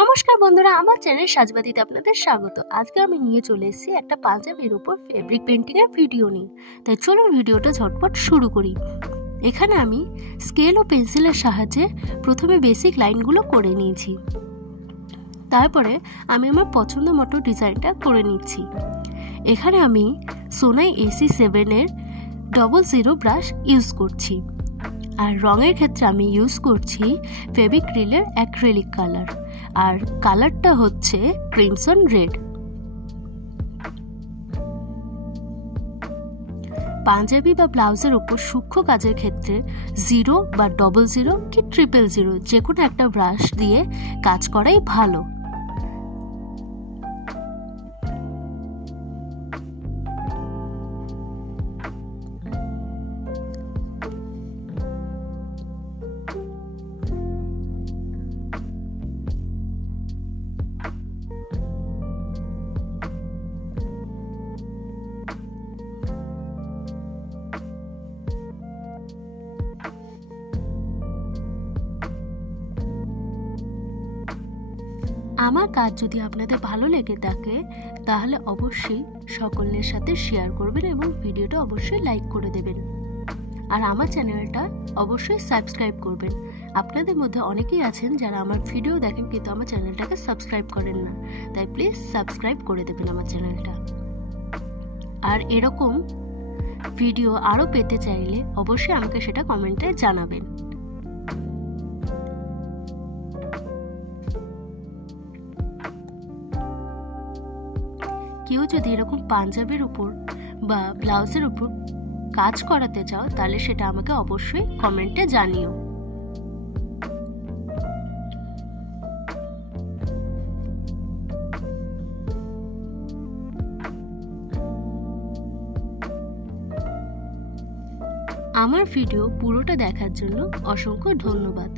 নমস্কার বন্ধুরা, আমার চ্যানেল সাজবাতিতে আপনাদের স্বাগত। আজকে আমি নিয়ে চলে এসেছি একটা পাঞ্জাবির উপর ফেব্রিক পেন্টিং এর ভিডিও নিয়ে। তাই চলুন ভিডিওটা ঝটপট শুরু করি। এখানে আমি স্কেল ও পেন্সিলের সাহায্যে প্রথমে বেসিক লাইনগুলো করে নিয়েছি। তারপরে আমি আমার পছন্দ মতো ডিজাইনটা করে নিচ্ছি। এখানে আমি সোনাই AC7 এর 00 ব্রাশ ইউজ করছি। আর রঙের ক্ষেত্রে আমি ইউজ করছি ফেভিক্রিলের অ্যাক্রিলিক কালার, আর কালারটা হচ্ছে ক্রিমসন রেড। পাঞ্জাবি বা ব্লাউজের উপর সূক্ষ্ম কাজের ক্ষেত্রে 0 বা 00 কি 000 যে কোনো একটা ব্রাশ দিয়ে কাজ করাই ভালো। আমার কাজ যদি আপনাদের ভালো লেগে থাকে তাহলে অবশ্যই সকলের সাথে শেয়ার করবেন এবং ভিডিওটা অবশ্যই লাইক করে দেবেন। আর আমার চ্যানেলটা অবশ্যই সাবস্ক্রাইব করবেন। আপনাদের মধ্যে অনেকেই আছেন যারা আমার ভিডিও দেখেন কিন্তু আমার চ্যানেলটাকে সাবস্ক্রাইব করেন না, তাই প্লিজ সাবস্ক্রাইব করে দেবেন আমার চ্যানেলটা। আর এরকম ভিডিও আরও পেতে চাইলে অবশ্যই আমাকে সেটা কমেন্টে জানাবেন। কেউ যদি এরকম পাঞ্জাবির উপর বা ব্লাউজের উপর কাজ করাতে চাও তাহলে সেটা আমাকে অবশ্যই কমেন্টে জানিও। আমার ভিডিও পুরোটা দেখার জন্য অসংখ্য ধন্যবাদ।